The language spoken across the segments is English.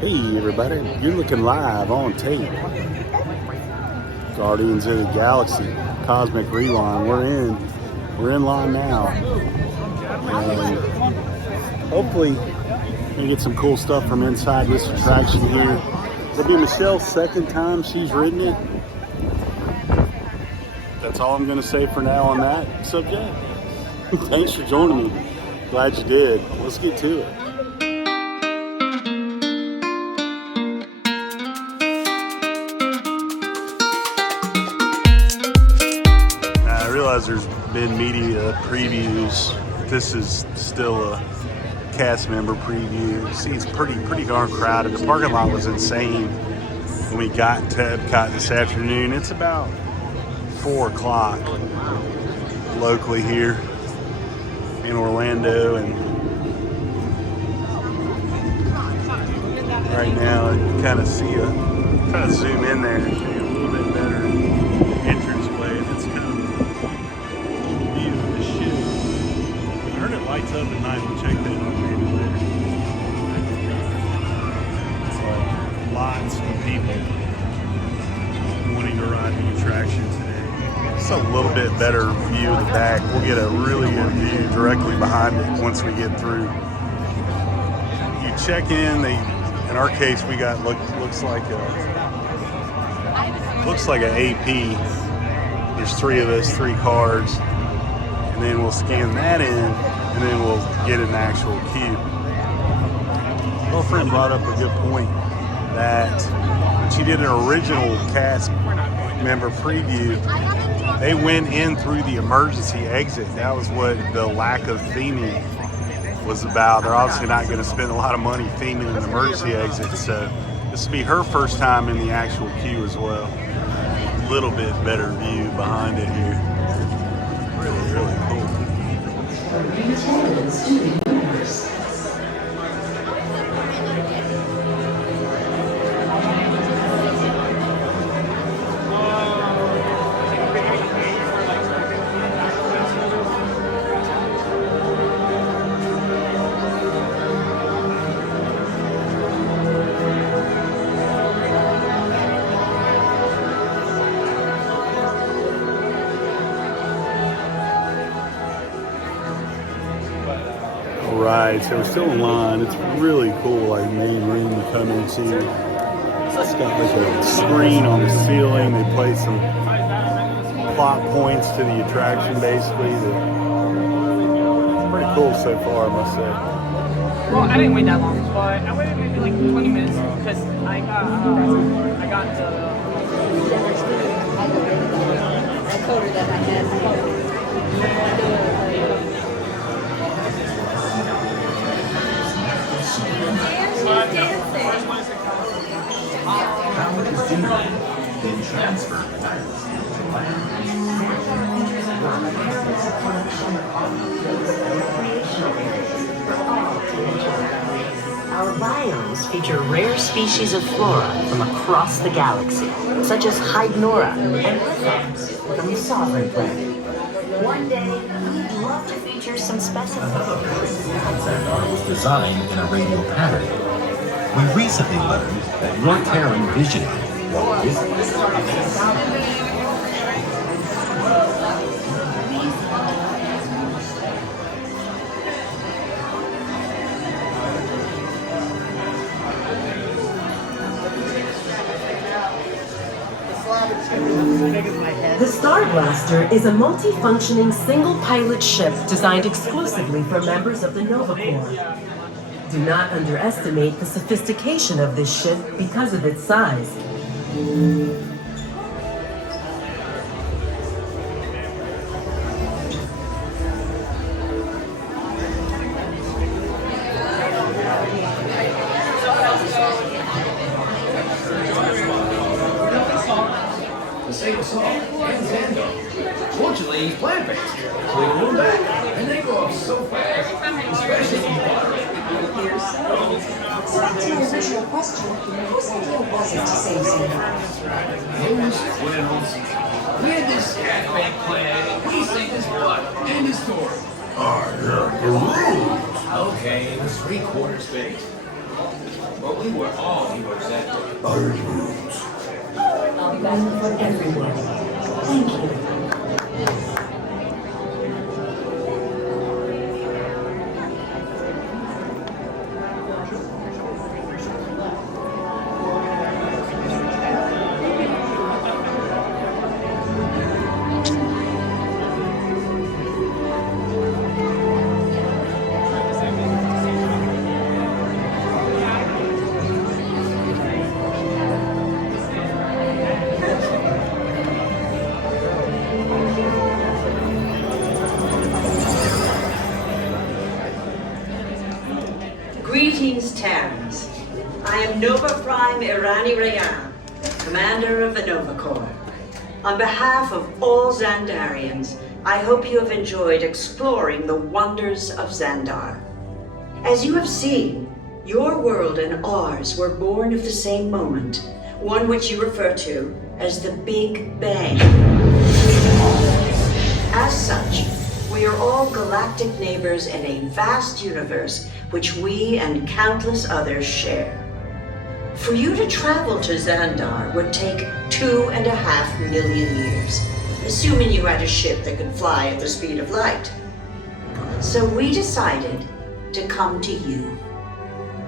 Hey everybody, you're looking live on tape. Guardians of the Galaxy, Cosmic Rewind. We're in line now. And hopefully we get some cool stuff from inside this attraction here. It'll be Michelle's second time she's ridden it. That's all I'm gonna say for now on that subject. Thanks for joining me. Glad you did. Let's get to it. I realize there's been media previews. This is still a cast member preview. See, it's pretty darn crowded. The parking lot was insane when we got to Epcot this afternoon. It's about 4 o'clock locally here in Orlando, and right now you kind of see try to zoom in there and show you a little bit better entranceway. That's kind of the view of the ship. I heard it lights up at night. We'll check that out maybe later. It's like lots of people wanting to ride the attraction today. It's a little bit better view of the back. We'll get a really good view directly behind it once we get through. You check in. In our case, we got looks like an AP. There's 3 of us, 3 cards, and then we'll scan that in, and then we'll get an actual queue. My girlfriend brought up a good point that when she did an original cast member preview, they went in through the emergency exit. That was what the lack of theming was about. They're obviously not going to spend a lot of money theming an emergency exit, so this will be her first time in the actual queue as well. A little bit better view behind it here. Really cool. Right, so we're still in line. It's really cool, like main room you come into. It's got like a screen on the ceiling. They play some plot points to the attraction, basically. It's pretty cool so far, I must say. Well, I didn't wait that long, but I waited maybe like 20 minutes because I got the. I told her that I had. Then transfer Our biomes feature rare species of flora from across the galaxy, such as Hydnora and Lithops from the Sovereign Planet. One day, we'd love to feature some specimens. Xandar was designed in a radial pattern. We recently learned that your Terran visionary Walt Disney. The Star Blaster is a multi-functioning single-pilot ship designed exclusively for members of the Nova Corps. Do not underestimate the sophistication of this ship because of its size. The same song and Xandar. Fortunately, he's plant-based, so we can move back, and they go up so fast, especially in water. So back to my original question, whose idea was it to save Xandar? Who's Well, we had this half-baked plan. We think this what? End of story. The rules. Okay, it was 3/4 baked. But we we were all your Xander. I'll be back for everyone. Thank you. Greetings, Terrans. I am Nova Prime Irani Rayan, commander of the Nova Corps. On behalf of all Xandarians, I hope you have enjoyed exploring the wonders of Xandar. As you have seen, your world and ours were born of the same moment, one which you refer to as the Big Bang. As such, we are all galactic neighbors in a vast universe which we and countless others share. For you to travel to Xandar would take 2.5 million years, assuming you had a ship that could fly at the speed of light. So we decided to come to you.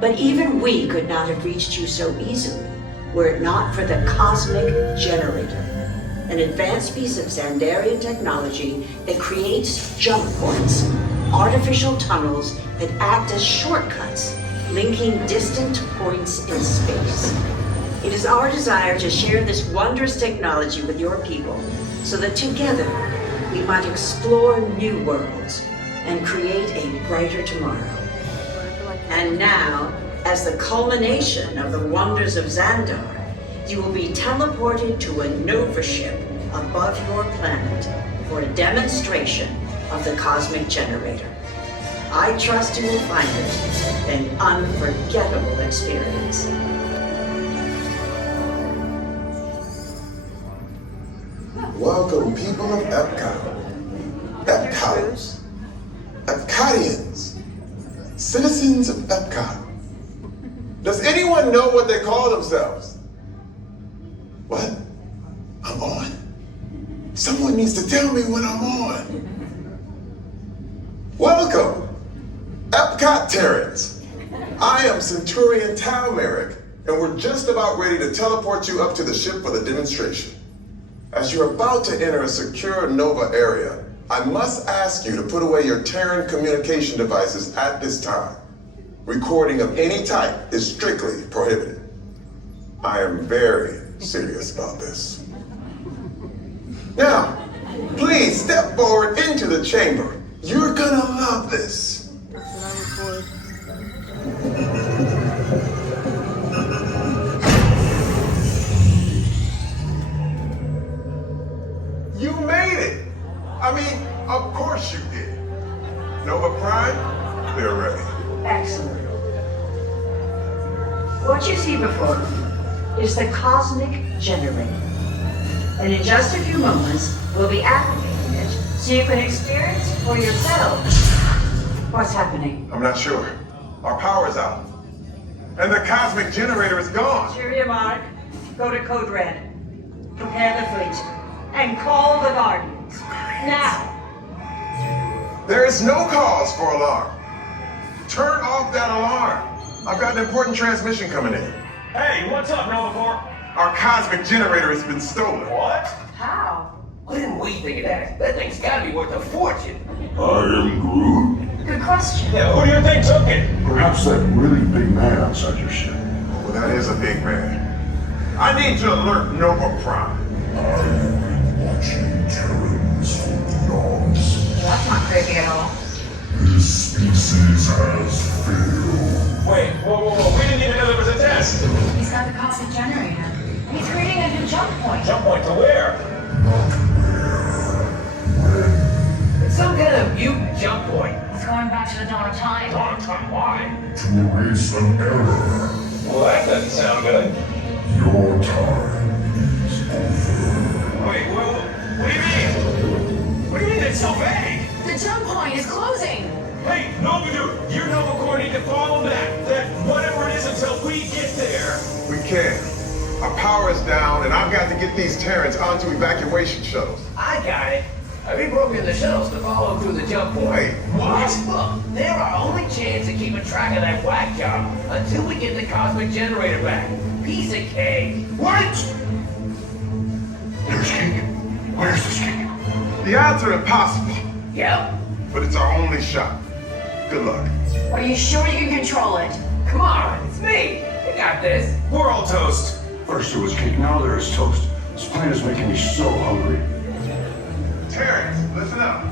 But even we could not have reached you so easily were it not for the Cosmic Generator, an advanced piece of Xandarian technology that creates jump points, artificial tunnels that act as shortcuts, linking distant points in space. It is our desire to share this wondrous technology with your people so that together we might explore new worlds and create a brighter tomorrow. And now, as the culmination of the wonders of Xandar, you will be teleported to a Nova ship above your planet for a demonstration of the Cosmic Generator. I trust you will find it an unforgettable experience. Welcome, people of Epcot. Epcoters. Epcotians. Citizens of Epcot. Does anyone know what they call themselves? What? I'm on? Someone needs to tell me when I'm on. Welcome, Epcot Terrans. I am Centurion Tal Merrick, and we're just about ready to teleport you up to the ship for the demonstration. As you're about to enter a secure Nova area, I must ask you to put away your Terran communication devices at this time. Recording of any type is strictly prohibited. I am very serious about this. Now, please step forward into the chamber. You're gonna love this. You made it! I mean, of course you did. Nova Prime, they're ready. Excellent. What you see before you is the Cosmic Generator. And in just a few moments, we'll be activating it so you can experience for yourselves what's happening. I'm not sure. Our power's out. And the Cosmic Generator is gone. Cheerio, Mark. Go to Code Red. Prepare the fleet. And call the Guardians. Now. There is no cause for alarm. Turn off that alarm. I've got an important transmission coming in. Hey, what's up, Nova Corps? Our Cosmic Generator has been stolen. What? How? Why didn't we think of that? That thing's gotta be worth a fortune. I am Groot. Good question. Yeah, who do you think took it? Perhaps that really big man outside your ship. Well, that is a big man. I need to alert Nova Prime. I've been watching Terrans for eons. That's not creepy at all. This species has failed. Wait, whoa. We didn't even know there was a test. He's got the Cosmic Generator. He's creating a new jump point. Jump point to where? Not where, when, It's some kind of mutant jump point. He's going back to the dawn of time. Long time, why? to erase an error. Well, that doesn't sound good. Your time is over. Wait, what do you mean? What do you mean it's so vague? The jump point is closing. Hey, Nova Dude, you Nova Corps need to follow that whatever it is until we get can. Our power is down, and I've got to get these Terrans onto evacuation shuttles. I got it. I've reprogramed the shuttles to follow through the jump point. Wait, what? Look, they're our only chance of keeping track of that whack job until we get the cosmic generator back. Piece of cake. What? There's King. Where's this King? The odds are impossible, Yep. but it's our only shot. Good luck. Are you sure you can control it? Come on, it's me. We got this. We're all toast. First there was cake, now there is toast. This plan is making me so hungry. Terrans, listen up.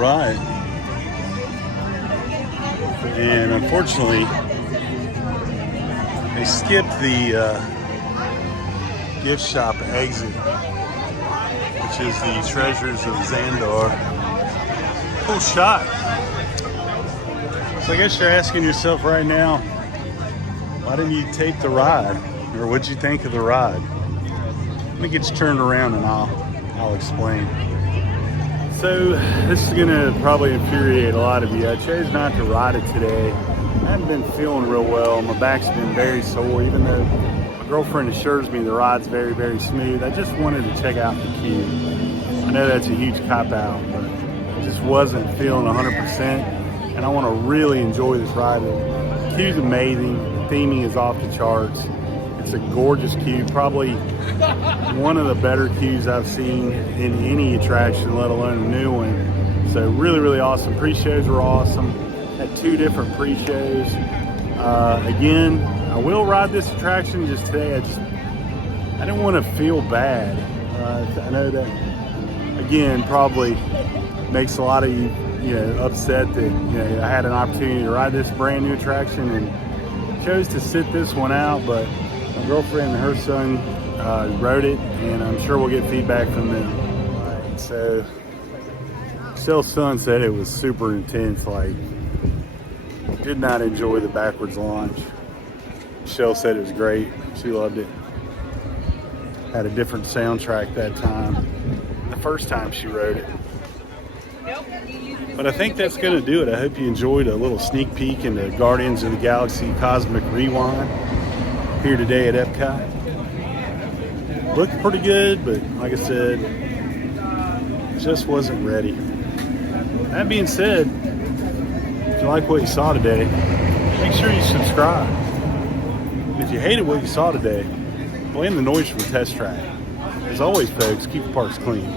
Right. And unfortunately, they skipped the gift shop exit, which is the Treasures of Xandar. Cool shot. So I guess you're asking yourself right now, why didn't you take the ride? Or what'd you think of the ride? Let me get you turned around and I'll explain. So this is gonna probably infuriate a lot of you. I chose not to ride it today. I haven't been feeling real well. My back's been very sore, even though my girlfriend assures me the ride's very, very smooth. I just wanted to check out the queue. I know that's a huge cop-out, but I just wasn't feeling 100%, and I want to really enjoy this ride. The queue's amazing. The theming is off the charts. It's a gorgeous queue, probably one of the better queues I've seen in any attraction, let alone a new one. So really, really awesome. Pre-shows were awesome. Had 2 different pre-shows. Again, I will ride this attraction just today. I didn't want to feel bad. I know that, again, probably makes a lot of you, upset that, I had an opportunity to ride this brand new attraction and chose to sit this one out, but my girlfriend and her son rode it, and I'm sure we'll get feedback from them. Right, so Michelle's son said it was super intense, like did not enjoy the backwards launch. Michelle said it was great. She loved it. Had a different soundtrack that time, the first time she rode it. But I think that's going to do it. I hope you enjoyed a little sneak peek into Guardians of the Galaxy Cosmic Rewind here today at Epcot. Looked pretty good, but like I said, just wasn't ready. That being said, if you like what you saw today, make sure you subscribe. And if you hated what you saw today, blame the noise from the test track. As always, folks, keep the parks clean.